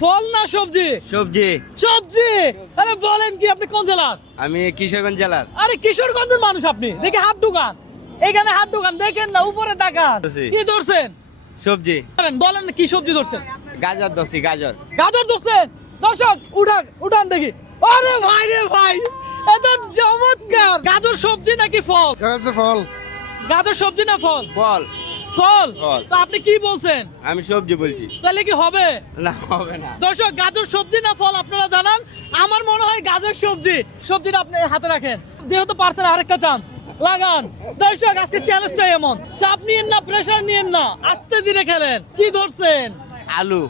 ফল না সবজি? সবজি। সবজি। আরে বলেন কি, আপনি কোন জেলার? আমি কিশোরগঞ্জ জেলার। আরে কিশোরগঞ্জের মানুষ আপনি, দেখি হাত দোকান, এখানে হাত দোকান দেখেন না, উপরে তাকান। কি ধরছেন? সবজি। বলেন কি সবজি ধরছেন? গাজর ধরছি, গাজর। গাজর ধরছেন? দর্শক উঠান দেখি। আরে ভাই রে ভাই, এত চমৎকার! গাজর সবজি নাকি ফল? গাজর ফল। গাজর সবজি না ফল? ফল। ফল। ফল। তো আপনি কি বলছেন? আমি সবজি বলছি। তাহলে কি হবে? না, হবে না। দর্শক, গাজর সবজি না ফল আপনারা জানান। আমার মনে হয় গাজর সবজি। সবজিটা আপনি হাতে রাখেন, যেহেতু পারছেন আরেকটা চান্স লাগান। দর্শক, আজকে চ্যালেঞ্জটা এমন, চাপ নিয়েন না, প্রেসার নিয়েন না, আস্তে ধীরে খেলেন। কি ধরছেন? আলু।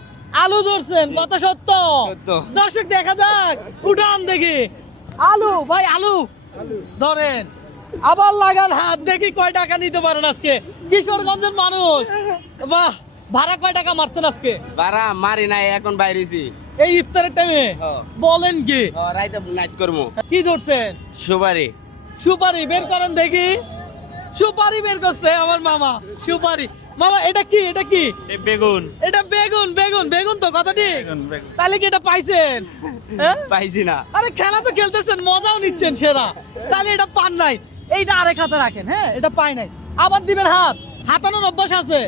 আলু ধরছেন, কথা সত্য? সত্য। দর্শক দেখা যাক, উঠান দেখি। আলু ভাই, আলু ধরেন, আবার লাগান হাত, দেখি কয় টাকা নিতে পারেন আজকে। কিশোরগঞ্জের মানুষ, বাহ! ভাড়া কয় টাকা মারছেন আজকে? বারা মারি নাই, এখন বাইরেছি। এই ইফতারের টাইমে? হ্যাঁ। বলেন কি? রাইতে নাইট করবো। কি ধরছেন? সুপারি। সুপারি বের করেন দেখি। সুপারি বের করছে আমার মামা, সুপারি। মামা এটা কি? এটা কি? বেগুন। এটা বেগুন। বেগুন বেগুন তো কথাটি। তাহলে কি এটা পাইছেন? হ্যাঁ? পাইছি না। আরে খেলা তো খেলতেছেন, মজাও নিচ্ছেন সেরা, তাহলে এটা পান নাই। এইটা আরেক হাতে রাখেন। হ্যাঁ, এটা পাই নাই, আবার দিবেন হাত। হাতানোর অভ্যাস আছে?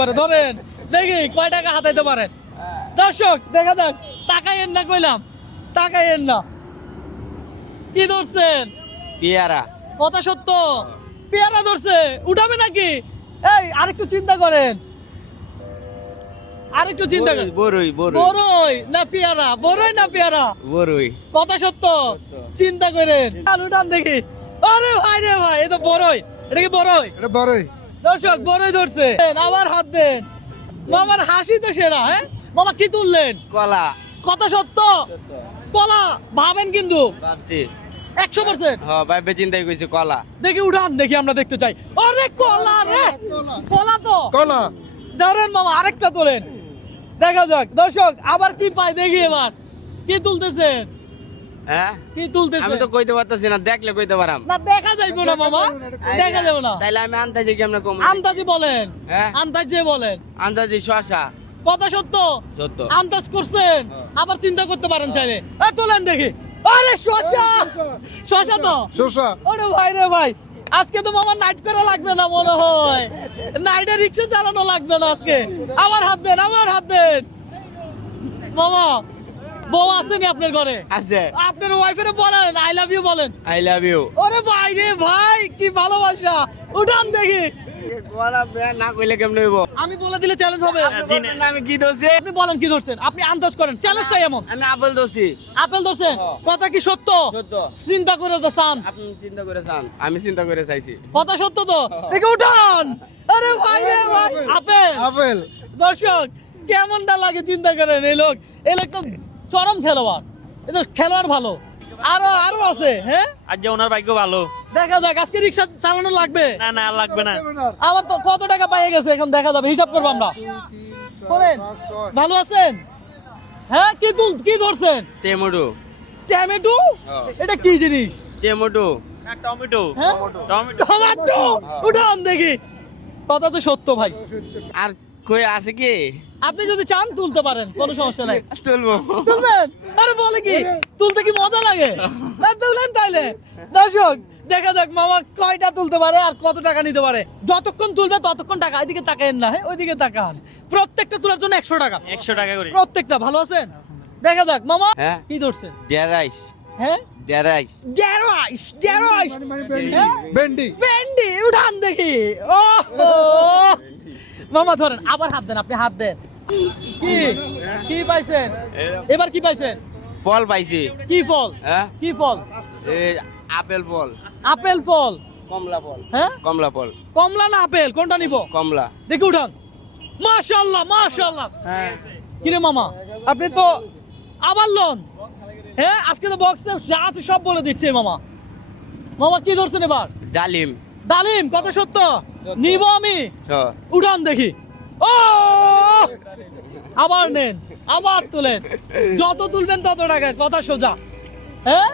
আরে ধরেন দেখি কয় টাকা হাতাইতে পারেন। দর্শক দেখা যাক, তাকাইয়েন না কইলাম, তাকাইয়েন না। কি ধরছেন? পেয়ারা। কথা সত্য, পেয়ারা ধরছে। উঠাবে নাকি? এই আরেকটু চিন্তা করেন, আরেকটু চিন্তা করেন। বড়ই, বড়ই। বড়ই না পেয়ারা? বড়ই না পেয়ারা? বড়ই। কথা সত্য, চিন্তা করেন। উঠান দেখি। আরে ভাই রে ভাই, এটা বড়ই। এটা কি বড়ই? এটা বড়ই। দর্শক বড়ই ধরছে। আবার হাত দেন। মামার হাসি তো সেরা। হ্যাঁ মামা, কি তুললেন? কলা। কথা সত্য, কলা ভাবেন কিন্তু ভাবছি। 100%। হ্যাঁ, ভাইবে চিন্তাই কইছি কলা। দেখি উঠান দেখি, আমরা দেখতে চাই। আরে কলা রে, কলা তো। কলা। ধরেন মামা, আরেকটা তোলেন, দেখা যাক। দর্শক আবার কি পাই দেখি এবার। কি তুলতেছেন? হ্যাঁ, কি তুলতেছেন? আমি তো কইতে পারতাছি না, দেখলে কইতে পারাম। না দেখা যাইবো না মামা, দেখা যাবে না। তাইলে আমি আন্দাজে কেমনে কম? আন্দাজি বলেন। হ্যাঁ? আন্দাজে বলেন। আন্দাজে শশা। কথা সত্য, সত্য। আন্দাজ করছেন, আবার চিন্তা করতে পারেন চাইলে। তোলেন দেখি। আরে শশা, শশা তো। শসা। ওরে ভাই রে ভাই, আজকে তো মামা নাইট করা লাগবে না মনে হয়। নাইটে রিক্সা চালানো লাগবে না আজকে। আমার হাত দেন, আমার হাত দেন। মামা, বউ আসেনি আপনার ঘরে? আছে। আপনার ওয়াইফের বলেন আই লাভ ইউ বলেন। I love you. ওরে ভাই রে ভাই, কি ভালোবাসা। উঠান দেখি। কলা না কইলে কেমনে হইব? আমি বলে দিলে চ্যালেঞ্জ হবে। আমি কি ধরছি? আপনি বলেন কি ধরছেন, আপনি আন্দাজ করেন, চ্যালেঞ্জটাই এমন। আমি আপেল ধরছি। আপেল ধরছেন? কথা কি সত্য? সত্য। চিন্তা করে তো চান। আপনি চিন্তা করে চান, আমি চিন্তা করে চাইছি। কথা সত্য তো? দেখে উঠান। আরে ভাই রে ভাই, আপেল। আপেল। দর্শক কেমনটা লাগে চিন্তা করেন। এই লোক তো চরম খেলোয়াড়, এটা খেলোয়াড় ভালো। আরো আরো আছে। হ্যাঁ, আজ যে ওনার ভাগ্য ভালো। দেখা যাক, আজকে রিক্সা চালানো লাগবে। না না, আর লাগবে না। আমার তো কত টাকা পেয়ে গেছে, এখন দেখা যাবে, হিসাব করবো আমরা। বলেন, ভালো আছেন? হ্যাঁ, কি ধরছেন? টমেটো। টমেটো? হ্যাঁ। এটা কি জিনিস? টমেটো। না, টমেটো। হ্যাঁ? টমেটো। টমেটো। উঠান দেখি। কথা তো সত্য ভাই। আর কই আছে কি? আপনি যদি চান তুলতে পারেন, কোনো সমস্যা নাই। তুলবো। তুলবেন? আরে বলে কি, তুলতে কি মজা লাগে? তুলেন তাইলে। দর্শক দেখা যাক মামা কয়টা তুলতে পারে আর কত টাকা নিতে পারে। যতক্ষণ তুলবে ততক্ষণ টাকা। এদিকে তাকায়েন না, হ্যাঁ ওইদিকে তাকান। প্রত্যেকটা তোলার জন্য 100 টাকা। 100 টাকা করে। প্রত্যেকটা। ভালো আছেন? দেখা যাক মামা, হ্যাঁ। কি ধরছেন? ডেরাইস। হ্যাঁ, ডেরাইস। ডেরাইস। ডেরাইস। ভেন্ডি। ভেন্ডি। উঠান দেখি। ও মামা ধরেন, আবার হাত দেন, আপনি হাত দেন। কি কি পাইছেন এবার? কি পাইছেন? ফল পাইছি। কি ফল? হ্যাঁ, কি ফল? এই আপেল ফল। আপেল ফল। কমলা ফল। হ্যাঁ, কমলা ফল। কমলা না আপেল, কোনটা নিব? কমলা। দেখি উঠান। মাশাআল্লাহ, মাশাআল্লাহ। কিরে মামা, আপনি তো আবার লোন। হ্যাঁ, আজকে তো বক্সে যা আছে সব বলে দিচ্ছে মামা। মামা কি ধরছেন এবার? ডালিম। ডালিম। কত সত্য? নিব আমি। হ্যাঁ। উঠান দেখি। ও আবার নেন, আবার তুলেন। যত তুলবেন তত টাকা, কথা সোজা। হ্যাঁ,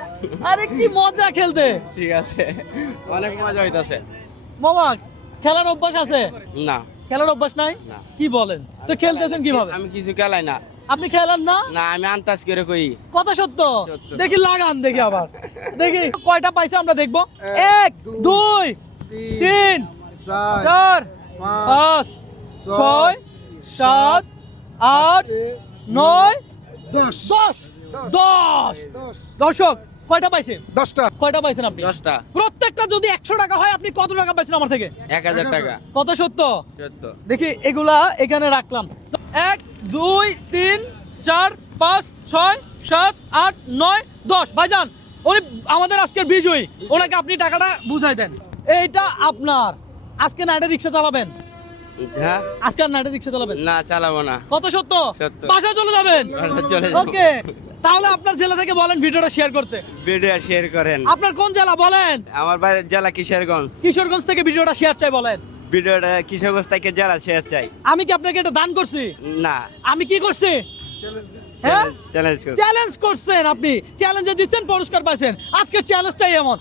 আরে কি মজা খেলতে। ঠিক আছে, অনেক মজা হইতাছে। মামা খেলার অভ্যাস আছে? না। খেলার অভ্যাস নাই? না। কি বলেন? তো খেলতেছেন কিভাবে? আমি কিছু খেলাই না, আপনি খেলেন না? না আমি আন্তাজ করে কই। কত সত্য? সত্য। দেখি লাগান দেখি আবার। দেখি কয়টা পাইছে আমরা দেখবো। 1 2 3 4 5 6 7 8 9 10 দর্শক কয়টা পাইছেন? 10টা। কয়টা পাইছেন আপনি? 10টা। প্রত্যেকটা যদি 100 টাকা হয় আপনি কত টাকা পাইছেন আমার থেকে? 1000 টাকা। কত সত্য? সত্য। দেখি এগুলা এখানে রাখলাম। 1 2 3 4 5 6 7 8 9 10 ভাইজান উনি আমাদের আজকের বিজয়ী, ওনাকে আপনি টাকাটা বুঝাই দেন। এইটা আপনার। আজকে নাইটে রিক্সা চালাবেন? হ্যাঁ? আজকে আর নাইটে রিক্সা চালাবেন? না চালাবো না। কত সত্য? সত্য। বাসায় চলে যাবেন? বাসায় চলে যাবো। ওকে, তাহলে আপনার জেলা থেকে বলেন ভিডিওটা শেয়ার করতে। ভিডিও শেয়ার করেন। আপনার কোন জেলা বলেন? আমার বাড়ির জেলা কিশোরগঞ্জ। কিশোরগঞ্জ থেকে ভিডিওটা শেয়ার চাই বলেন। ভিডিওটা কিশোরগঞ্জ থেকে জেলা শেয়ার চাই। আমি কি আপনাকে এটা দান করছি? না। আমি কি করছি? হ্যাঁ, চ্যালেঞ্জ করছি। চ্যালেঞ্জ করছেন আপনি, চ্যালেঞ্জে দিচ্ছেন পুরস্কার পাইছেন। আজকে চ্যালেঞ্জটাই এমন।